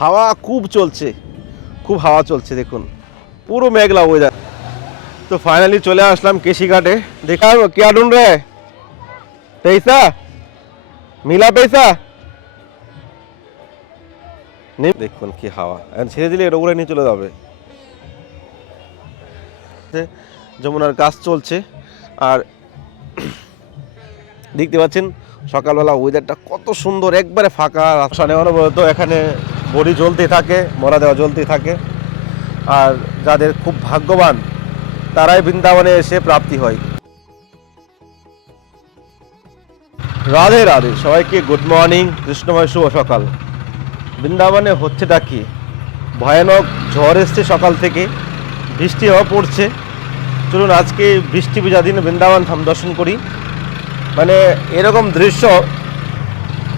হাওয়া খুব চলছে, খুব হাওয়া চলছে, দেখুন পুরো মেঘলা ওয়েদার। তো ফাইনালি চলে আসলাম কেশিঘাটে। দেখা क्या ढूंढ रहे हैं? पैसा मिला पैसा নেই। দেখুন কি হাওয়া, এখন ছেড়ে দিলে এটা উড়ে নিয়ে চলে যাবে। যমুনার কাজ চলছে আর দেখতে পাচ্ছেন সকালবেলা ওয়েদারটা কত সুন্দর, একবারে ফাঁকা রাস্তা নেওয়ানো বলতো। এখানে বড়ি জ্বলতে থাকে, মরা দেওয়া জ্বলতে থাকে। আর যাদের খুব ভাগ্যবান তারাই বৃন্দাবনে এসে প্রাপ্তি হয়। রাধে রাধে, সবাইকে গুড মর্নিং, কৃষ্ণময় শুভ সকাল। বৃন্দাবনে হচ্ছেটা কি, ভয়ানক ঝড় এসছে সকাল থেকে, বৃষ্টি হওয়া পড়ছে। চলুন আজকে বৃষ্টি ভিজা দিন বৃন্দাবন ধাম দর্শন করি। মানে এরকম দৃশ্য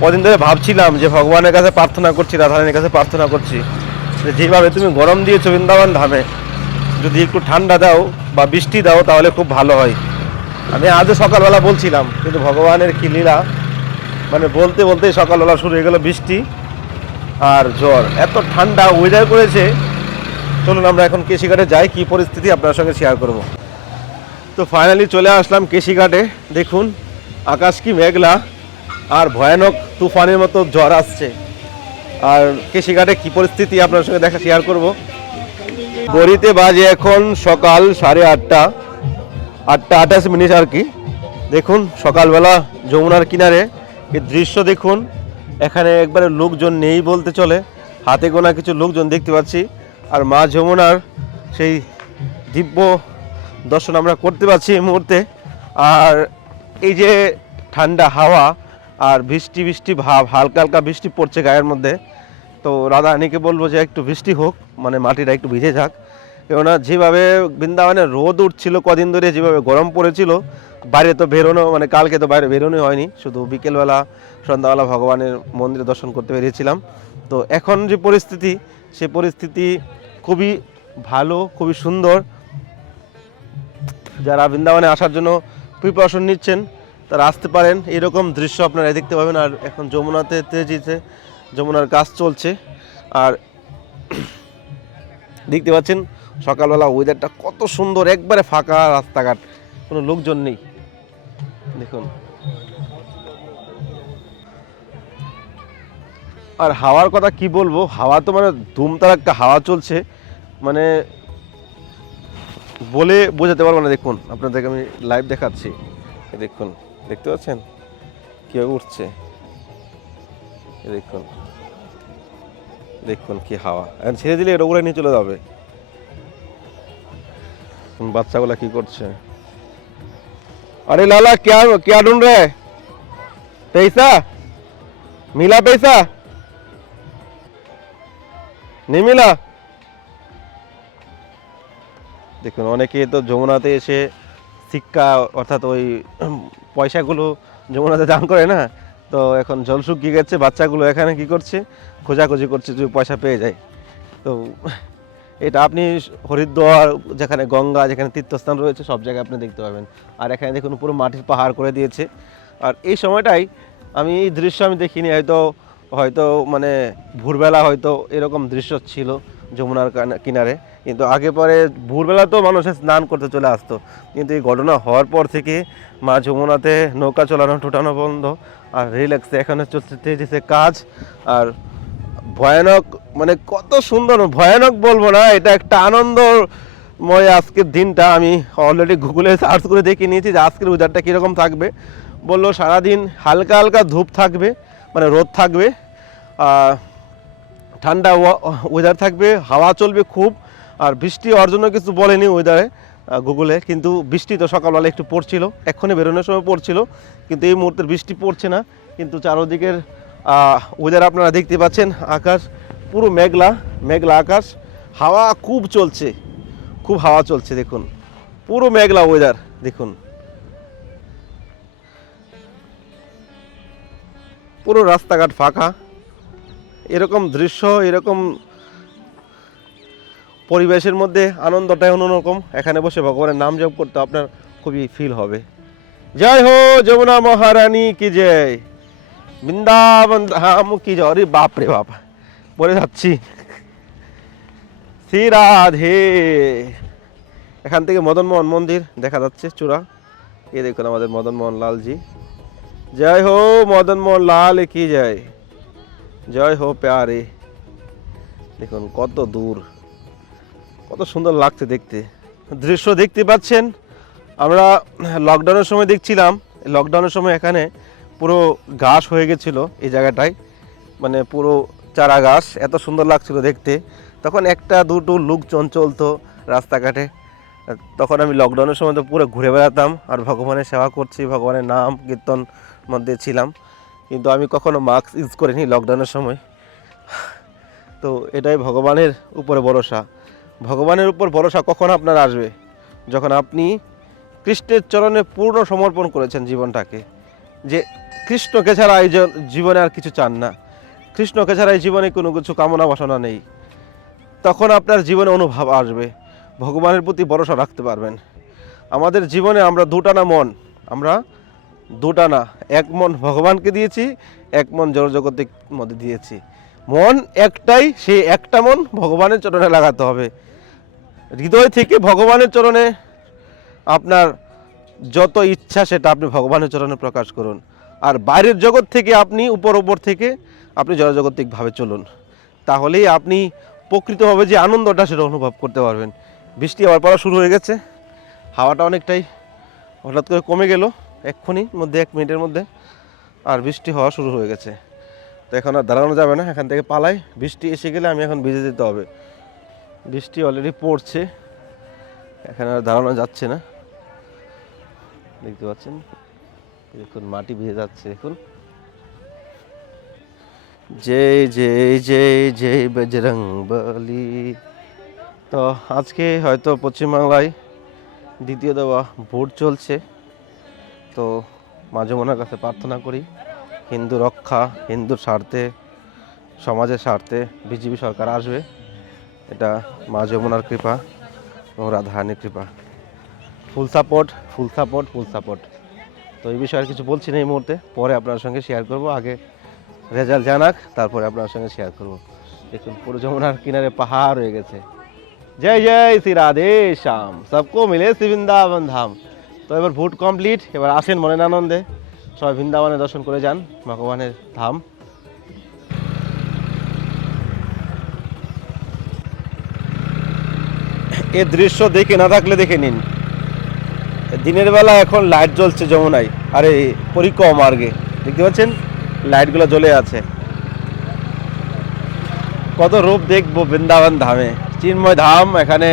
কদিন ধরে ভাবছিলাম যে ভগবানের কাছে প্রার্থনা করছি, রাধারানীর কাছে প্রার্থনা করছি যে যেভাবে তুমি গরম দিয়েছো বৃন্দাবন ধামে, যদি একটু ঠান্ডা দাও বা বৃষ্টি দাও তাহলে খুব ভালো হয়। আমি আজও সকালবেলা বলছিলাম, কিন্তু ভগবানের কি লীলা, মানে বলতে বলতে সকালবেলা শুরু হয়ে গেল বৃষ্টি আর ঝড়, এত ঠান্ডা ওয়েদার করেছে। চলুন আমরা এখন কেশিঘাটে যাই, কি পরিস্থিতি আপনার সঙ্গে শেয়ার করব। তো ফাইনালি চলে আসলাম কেশিঘাটে। দেখুন আকাশ কি মেঘলা আর ভয়ানক তুফানের মতো ঝড় আসছে। আর কেশিঘাটে কি পরিস্থিতি আপনার সঙ্গে দেখা শেয়ার করব। গড়িতে বাজে এখন সকাল 8:30, 8:28 আর কি। দেখুন সকালবেলা যমুনার কিনারে এই দৃশ্য দেখুন, এখানে একবারে লোকজন নেই বলতে চলে, হাতে গোনা কিছু লোকজন দেখতে পাচ্ছি। আর মা যমুনার সেই দিব্য দর্শন আমরা করতে পারছি এই মুহূর্তে। আর এই যে ঠান্ডা হাওয়া আর বৃষ্টি বৃষ্টি ভাব, হালকা হালকা বৃষ্টি পড়ছে গায়ের মধ্যে। তো রাধারানীকে বলবো যে একটু বৃষ্টি হোক, মানে মাটিটা একটু ভিজে যাক। কেননা যেভাবে বৃন্দাবনে রোদ উঠছিল কদিন ধরে, যেভাবে গরম পড়েছিল, বাইরে তো বেরোনো, মানে কালকে তো বাইরে বেরোনোই হয়নি, শুধু বিকেলবেলা সন্ধ্যাবেলা ভগবানের মন্দিরে দর্শন করতে বেরিয়েছিলাম। তো এখন যে পরিস্থিতি, সে পরিস্থিতি খুবই ভালো, খুবই সুন্দর। যারা বৃন্দাবনে আসার জন্য প্রিপারেশন নিচ্ছেন তারা আসতে পারেন, এরকম দৃশ্য আপনারা দেখতে পাবেন। আর এখন যমুনাতে তেজিতে যমুনার কাজ চলছে আর দেখতে পাচ্ছেন সকালবেলা ওয়েদারটা কত সুন্দর, একবারে ফাঁকা রাস্তাঘাট, কোনো লোকজন নেই। দেখুন আর হাওয়ার কথা কি বলবো, হাওয়া তো মানে ধুমতার একটা হাওয়া চলছে, মানে বলে বোঝাতে পারবো না। দেখুন আপনাদেরকে আমি লাইভ দেখাচ্ছি, দেখুন দেখতে পাচ্ছেন কীভাবে উঠছে, দেখুন দেখুন কি হাওয়া, এখন ছেড়ে দিলে এটা উড়ে নিয়ে চলে যাবে। বাচ্চাগুলা কি করছে, আরে লালা क्या क्या ढूंढ रहे हैं? पैसा मिला पैसा नहीं मिला? দেখুন অনেকে তো যমুনাতে এসে শিক্ষা, অর্থাৎ ওই পয়সাগুলো যমুনাতে দান করে না, তো এখন জল শুকিয়ে গেছে, বাচ্চাগুলো এখানে কি করছে, খোঁজাখুঁজি করছে যদি পয়সা পেয়ে যায়। তো এটা আপনি হরিদ্বার, যেখানে গঙ্গা, যেখানে তীর্থস্থান রয়েছে, সব জায়গায় আপনি দেখতে পাবেন। আর এখানে দেখুন পুরো মাটির পাহাড় করে দিয়েছে। আর এই সময়টাই আমি এই দৃশ্য আমি দেখিনি, হয়তো হয়তো মানে ভোরবেলা হয়তো এরকম দৃশ্য ছিল যমুনার কিনারে, কিন্তু আগে পরে ভোরবেলা তো মানুষের স্নান করতে চলে আসতো, কিন্তু এই ঘটনা হওয়ার পর থেকে মা যমুনাতে নৌকা চলানো টোটানো বন্ধ। আর রিল্যাক্সে এখানে চলছে কাজ। আর ভয়ানক, মানে কত সুন্দর, ভয়ানক বলবো না, এটা একটা আনন্দময় আজকের দিনটা। আমি অলরেডি গুগলে সার্চ করে দেখে নিয়েছি যে আজকের ওয়েদারটা কীরকম থাকবে। বললো সারাদিন হালকা হালকা ধূপ থাকবে, মানে রোদ থাকবে, ঠান্ডা ওয়েদার থাকবে, হাওয়া চলবে খুব। আর বৃষ্টি হওয়ার জন্য কিছু বলেনি ওয়েদারে গুগলে, কিন্তু বৃষ্টি তো সকালবেলা একটু পড়ছিল, এক্ষুনি বেরোনোর সময় পড়ছিল, কিন্তু এই মুহূর্তে বৃষ্টি পড়ছে না। কিন্তু চারদিকের ওয়েদার আপনারা দেখতে পাচ্ছেন, আকাশ পুরো মেঘলা মেঘলা আকাশ, হাওয়া খুব চলছে, খুব হাওয়া চলছে। দেখুন পুরো মেঘলা ওয়েদার, দেখুন পুরো রাস্তাঘাট ফাঁকা। এরকম দৃশ্য, এরকম পরিবেশের মধ্যে আনন্দটাই অন্যরকম। এখানে বসে ভগবানের নাম জপ করতে আপনার খুবই ফিল হবে। জয় হো যমুনা মহারানী কি জয়, বৃন্দাবন ধাম কি জয়। अरे बाप रे बाप, পরে যাচ্ছি। শ্রী রাধে। এখান থেকে মদনমোহন মন্দির দেখা যাচ্ছে চূড়া। এই দেখুন আমাদের মদনমোহন লালজি। জয় হো মদনমোহন লাল কি জয়, জয় হো প্যারে। দেখুন কত দূর, কত সুন্দর লাগছে দেখতে। দৃশ্য দেখতে পাচ্ছেন, আমরা লকডাউনের সময় দেখছিলাম। লকডাউনের সময় এখানে পুরো ঘাস হয়ে গেছিলো এই জায়গাটায়, মানে পুরো চারা ঘাস, এত সুন্দর লাগছিল দেখতে। তখন একটা দুটো লোকজন চলতো রাস্তাঘাটে। তখন আমি লকডাউনের সময় তো পুরো ঘুরে বেড়াতাম আর ভগবানের সেবা করছি, ভগবানের নাম কীর্তন মধ্যে ছিলাম। কিন্তু আমি কখনো মাস্ক ইউজ করিনি লকডাউনের সময়। তো এটাই ভগবানের উপরে ভরসা। ভগবানের উপর ভরসা কখন আপনার আসবে? যখন আপনি কৃষ্ণের চরণে পূর্ণ সমর্পণ করেছেন জীবনটাকে, যে কৃষ্ণকে ছাড়া এই জীবনে আর কিছু চান না, কৃষ্ণকে ছাড়া এই জীবনে কোনো কিছু কামনা বাসনা নেই। তখন আপনার জীবনে অনুভব আসবে, ভগবানের প্রতি ভরসা রাখতে পারবেন। আমাদের জীবনে আমরা দুটানা মন, আমরা দুটানা, এক মন ভগবানকে দিয়েছি, এক মন জড়জগতের মধ্যে দিয়েছি। মন একটাই, সেই একটা মন ভগবানের চরণে লাগাতে হবে। হৃদয় থেকে ভগবানের চরণে আপনার যত ইচ্ছা সেটা আপনি ভগবানের চরণে প্রকাশ করুন। আর বাইরের জগৎ থেকে আপনি উপর থেকে আপনি জড়জগতিকভাবে চলুন। তাহলেই আপনি প্রকৃতভাবে যে আনন্দটা সেটা অনুভব করতে পারবেন। বৃষ্টি আবার পড়া শুরু হয়ে গেছে, হাওয়াটা অনেকটাই হঠাৎ করে কমে গেল এক্ষুনির মধ্যে, 1 মিনিটের মধ্যে, আর বৃষ্টি হওয়া শুরু হয়ে গেছে। তো এখন আর দাঁড়ানো যাবে না, এখান থেকে পালাই। বৃষ্টি এসে গেলে আমি এখন ভিজে যেতে হবে। বৃষ্টি অলরেডি পড়ছে, এখানে আর দাঁড়ানো যাচ্ছে না। দেখতে পাচ্ছেন, দেখুন মাটি ভিজে যাচ্ছে। দেখুন, জয় জয় জয় জয় বজরং বলি। তো আজকে হয়তো পশ্চিমবাংলায় দ্বিতীয় দেওয়া ভোট চলছে। তো মা যমুনার কাছে প্রার্থনা করি হিন্দু রক্ষা, হিন্দুর স্বার্থে, সমাজের স্বার্থে বিজেপি সরকার আসবে। এটা মা যমুনার কৃপা এবং রাধারানীর কৃপা। Full support, full support, full support. তো এই বিষয়ে আর কিছু বলছি না এই মুহূর্তে, পরে আপনার সঙ্গে শেয়ার করব। আগে রেজাল্ট জানাক, তারপরে আপনার সঙ্গে শেয়ার করব। দেখুন পুরো যমুনার কিনারে পাহাড় হয়ে গেছে। জয় জয় শ্রী রাধে শ্যাম, সবকো মিলে শ্রী বৃন্দাবন ধাম। তো এবার ভোট কমপ্লিট, এবার আসেন মনের আনন্দে সবাই বৃন্দাবনে দর্শন করে যান ভগবানের ধাম। এই দৃশ্য দেখে না থাকলে দেখে নিন। দিনের বেলা এখন লাইট জ্বলছে যমুনায়, আরে পরিক্রমা মার্গে দেখতে পাচ্ছেন লাইটগুলো জ্বলে আছে। কত রূপ দেখবো বৃন্দাবন ধামে, চিন্ময় ধাম। এখানে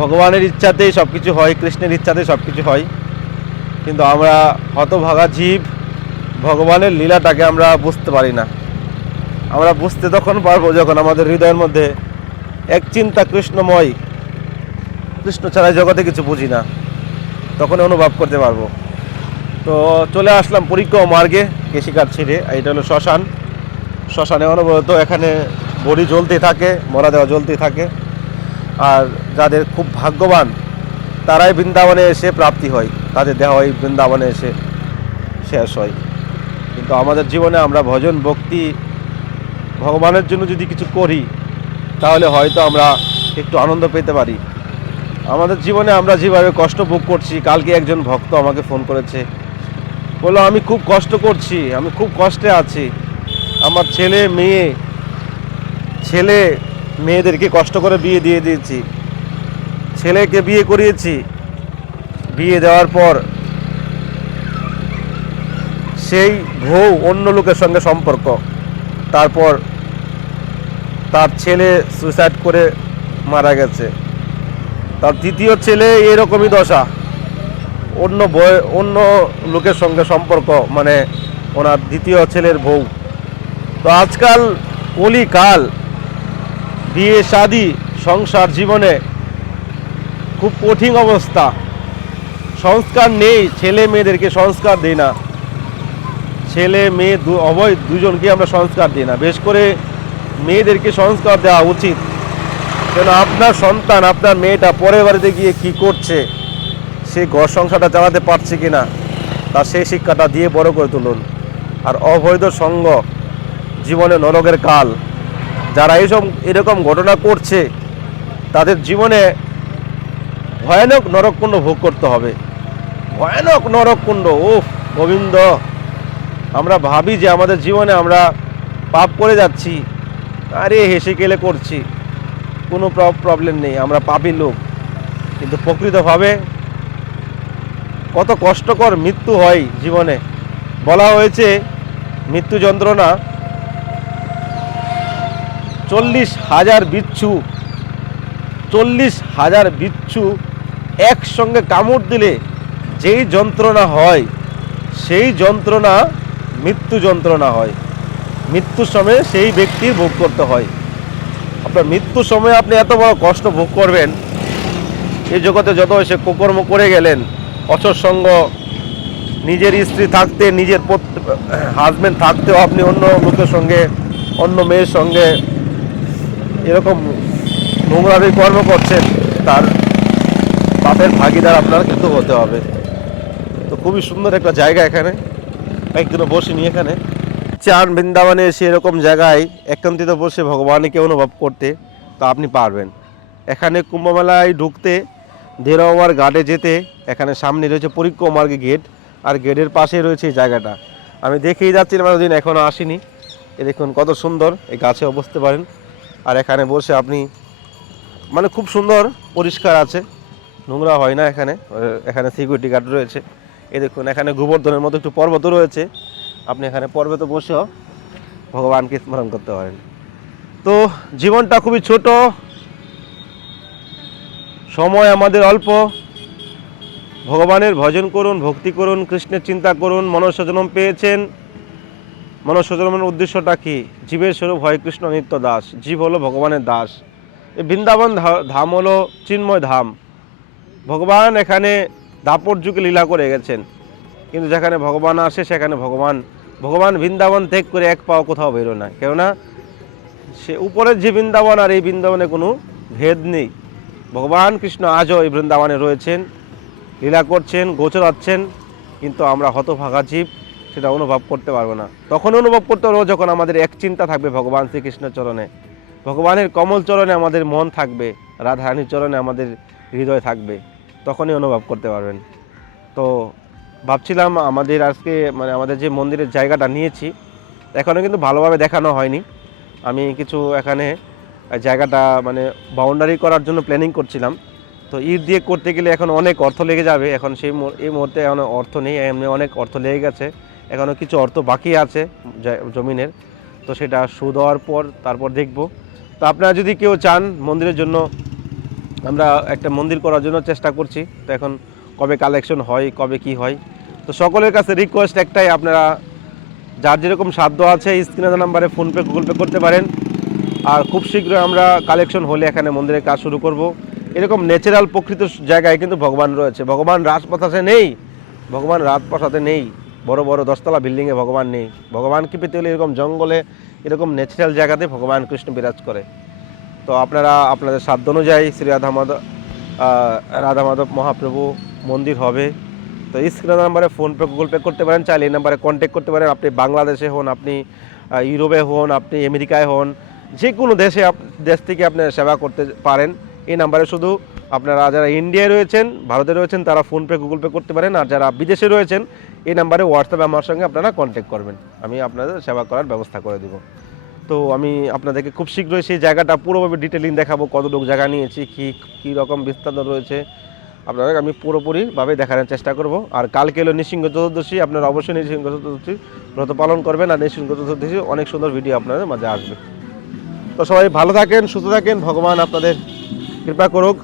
ভগবানের ইচ্ছাতেই সব কিছু হয়, কৃষ্ণের ইচ্ছাতেই সব কিছু হয়। কিন্তু আমরা হতভাগা জীব, ভগবানের লীলাটাকে আমরা বুঝতে পারি না। আমরা বুঝতে তখন পারবো যখন আমাদের হৃদয়ের মধ্যে এক চিন্তা কৃষ্ণময়, কৃষ্ণ ছাড়া জগতে কিছু বুঝি না, তখন অনুভব করতে পারবো। তো চলে আসলাম পরিক্রমা মার্গে, কেশিঘাট ছেড়ে। এটা হলো শ্মশান। শ্মশানে অনবরত এখানে বড়ি জ্বলতে থাকে, মরা দেওয়া জ্বলতে থাকে। আর যাদের খুব ভাগ্যবান তারাই বৃন্দাবনে এসে প্রাপ্তি হয়, তাদের দেহ এই বৃন্দাবনে এসে শেষ হয়। কিন্তু আমাদের জীবনে আমরা ভজন ভক্তি ভগবানের জন্য যদি কিছু করি, তাহলে হয়তো আমরা একটু আনন্দ পেতে পারি। আমাদের জীবনে আমরা যেভাবে কষ্ট ভোগ করছি, কালকে একজন ভক্ত আমাকে ফোন করেছে, বললো আমি খুব কষ্ট করছি, আমি খুব কষ্টে আছি। আমার ছেলে মেয়েদেরকে কষ্ট করে বিয়ে দিয়ে দিয়েছি, ছেলেকে বিয়ে করিয়েছি, বিয়ে দেওয়ার পর সেই বউ অন্য লোকের সঙ্গে সম্পর্ক, তারপর তার ছেলে সুইসাইড করে মারা গেছে। তার দ্বিতীয় ছেলে এরকমই দশা, অন্য লোকের সঙ্গে সম্পর্ক, মানে ওনার দ্বিতীয় ছেলের বউ। তো আজকাল কলিকাল, বিয়ে শাদী সংসার জীবনে খুব কঠিন অবস্থা। সংস্কার নেই, ছেলে মেয়েদেরকে সংস্কার দিই না, ছেলে মেয়ে উভয় দুজনকে আমরা সংস্কার দিই না। বেশ করে মেয়েদেরকে সংস্কার দেওয়া উচিত, কেন আপনার সন্তান, আপনার মেয়েটা পরের বাড়িতে গিয়ে কি করছে, সে ঘর সংসারটা চালাতে পারছে কিনা, তার সেই শিক্ষাটা দিয়ে বড় করে তুলুন। আর অবৈধ সঙ্গ জীবনে নরকের কাল, যারা এরকম ঘটনা করছে তাদের জীবনে ভয়ানক নরককুণ্ড ভোগ করতে হবে, ভয়ানক নরককুণ্ড। উফ গোবিন্দ, আমরা ভাবি যে আমাদের জীবনে আমরা পাপ করে যাচ্ছি, আরে হেসে গেলে করছি, কোনো প্রবলেম নেই, আমরা পাপী লোক। কিন্তু প্রকৃতভাবে কত কষ্টকর মৃত্যু হয় জীবনে। বলা হয়েছে মৃত্যু যন্ত্রণা 40,000 বিচ্ছু, 40,000 বিচ্ছু একসঙ্গে কামড় দিলে যেই যন্ত্রণা হয় সেই যন্ত্রণা মৃত্যু যন্ত্রণা হয়। মৃত্যুর সময় সেই ব্যক্তির ভোগ করতে হয়। আপনার মৃত্যুর সময় আপনি এত বড় কষ্ট ভোগ করবেন, এই জগতে যত সে কুকর্ম করে গেলেন, অসৎসঙ্গ, নিজের স্ত্রী থাকতে, নিজের হাজব্যান্ড থাকতেও আপনি অন্য লোকের সঙ্গে, অন্য মেয়ের সঙ্গে এরকম নোংরামি কর্ম করছেন, তার পাপের ভাগিদার আপনার কিন্তু হতে হবে। তো খুবই সুন্দর একটা জায়গা, এখানে একদিনও বসিনি। এখানে চান বৃন্দাবনে এসে এরকম জায়গায় একান্তিত বসে ভগবানকে অনুভব করতে, তা আপনি পারবেন। এখানে কুম্ভমেলায় ঢুকতে, দেড়াওয়ার ঘাটে যেতে, এখানে সামনে রয়েছে পরিক্রমার্গী গেট, আর গেটের পাশে রয়েছে এই জায়গাটা। আমি দেখেই যাচ্ছিলাম, এতদিন এখনও আসিনি। এ দেখুন কত সুন্দর, এই গাছেও বসতে পারেন। আর এখানে বসে আপনি মানে খুব সুন্দর, পরিষ্কার আছে, নোংরা হয় না এখানে। এখানে সিকিউরিটি গার্ড রয়েছে। এই দেখুন এখানে গোবর্ধনের মতো একটু পর্বতও রয়েছে, আপনি এখানে পর্বতে বসেও ভগবানকে স্মরণ করতে পারেন। তো জীবনটা খুবই ছোট, সময় আমাদের অল্প। ভগবানের ভজন করুন, ভক্তি করুন, কৃষ্ণের চিন্তা করুন। মনুষ্য জন্ম পেয়েছেন, মনুষ্য জন্মের উদ্দেশ্যটা কি? জীবের স্বরূপ হয় কৃষ্ণ নিত্য দাস, জীব হলো ভগবানের দাস। এই বৃন্দাবন ধাম হলো চিন্ময় ধাম। ভগবান এখানে দাপর যুগে লীলা করে গেছেন, কিন্তু যেখানে ভগবান আসে সেখানে ভগবান বৃন্দাবন ত্যাগ করে এক পাও কোথাও বেরো না। কেননা সে উপরের যে বৃন্দাবন আর এই বৃন্দাবনে কোনো ভেদ নেই। ভগবান কৃষ্ণ আজও এই বৃন্দাবনে রয়েছেন, লীলা করছেন, গোচরাচ্ছেন, কিন্তু আমরা হতভাগা জীব সেটা অনুভব করতে পারবো না। তখন অনুভব করতে পারবো যখন আমাদের এক চিন্তা থাকবে ভগবান শ্রীকৃষ্ণের চরণে, ভগবানের কমল চরণে আমাদের মন থাকবে, রাধারানীর চরণে আমাদের হৃদয় থাকবে, তখনই অনুভব করতে পারবেন। তো ভাবছিলাম আমাদের আজকে আমাদের যে মন্দিরের জায়গাটা নিয়েছি এখনও কিন্তু ভালোভাবে দেখানো হয়নি। আমি কিছু এখানে জায়গাটা বাউন্ডারি করার জন্য প্ল্যানিং করছিলাম। তো ইট দিয়ে করতে গেলে এখন অনেক অর্থ লেগে যাবে। এখন এই মুহূর্তে এখন অর্থ নেই, এমনি অনেক অর্থ লেগে গেছে, এখনও কিছু অর্থ বাকি আছে জমিনের। তো সেটা সুদ হওয়ার পর তারপর দেখব। তো আপনারা যদি কেউ চান মন্দিরের জন্য, আমরা একটা মন্দির করার জন্য চেষ্টা করছি। তো এখন কবে কালেকশন হয়, কবে কি হয়, তো সকলের কাছে রিকোয়েস্ট একটাই, আপনারা যার যেরকম সাধ্য আছে স্ক্রিনে নাম্বারে ফোনপে, গুগল পে করতে পারেন। আর খুব শীঘ্রই আমরা কালেকশন হলে এখানে মন্দিরের কাজ শুরু করব। এরকম ন্যাচারাল প্রকৃত জায়গায় কিন্তু ভগবান রয়েছে। ভগবান রাজপ্রাসাদে নেই, ভগবান রাজপ্রাসাদে নেই, বড় বড় 10তলা বিল্ডিংয়ে ভগবান নেই। ভগবান কি পেতে হলে এরকম জঙ্গলে, এরকম ন্যাচারাল জায়গাতে ভগবান কৃষ্ণ বিরাজ করে। তো আপনারা আপনাদের সাধ্য অনুযায়ী শ্রী রাধা মাধব মহাপ্রভু মন্দির হবে। তো স্ক্রিন নাম্বারে ফোনপে, গুগল পে করতে পারেন, চাইলে এই নাম্বারে কন্ট্যাক্ট করতে পারেন। আপনি বাংলাদেশে হন, আপনি ইউরোপে হন, আপনি আমেরিকায় হন, যে কোনো দেশ থেকে আপনি সেবা করতে পারেন। এই নাম্বারে শুধু আপনারা যারা ইন্ডিয়ায় রয়েছেন, ভারতে রয়েছেন, তারা ফোনপে, গুগল পে করতে পারেন। আর যারা বিদেশে রয়েছেন এই নাম্বারে হোয়াটসঅ্যাপে আমার সঙ্গে আপনারা কন্ট্যাক্ট করবেন, আমি আপনাদের সেবা করার ব্যবস্থা করে দেব। তো আমি আপনাদেরকে খুব শীঘ্রই সেই জায়গাটা পুরোভাবে ডিটেলিং দেখাবো, কতটুকু জায়গা নিয়েছি, কী রকম বিস্তার রয়েছে, আপনাদের আমি পুরোপুরিভাবে দেখানোর চেষ্টা করব। আর কালকে হলো নৃসিংহ চতুর্দশী, আপনারা অবশ্যই নৃসিংহ চতুর্দশী ব্রত পালন করবেন। আর নৃসিংহ চতুর্দশী অনেক সুন্দর ভিডিও আপনাদের মাঝে আসবে। তো সবাই ভালো থাকেন, সুস্থ থাকেন, ভগবান আপনাদের কৃপা করুক।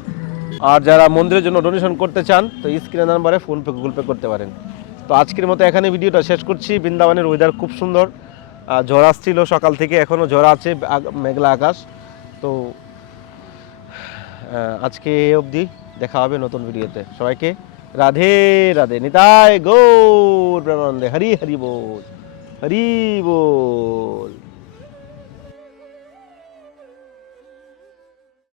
আর যারা মন্দিরের জন্য ডোনেশন করতে চান তো স্ক্রিনে নাম্বারে ফোনপে, গুগল পে করতে পারেন। তো আজকের মতো এখানে ভিডিওটা শেষ করছি। বৃন্দাবনের ওয়েদার খুব সুন্দর, ঝড় আসছিল সকাল থেকে, এখনও ঝড় আছে, মেঘলা আকাশ। তো আজকে অবধি, দেখা হবে নতুন ভিডিওতে। সবাইকে রাধে রাধে, নিতাই গৌর প্রেমানন্দে, হরি হরি বল, হরি বল।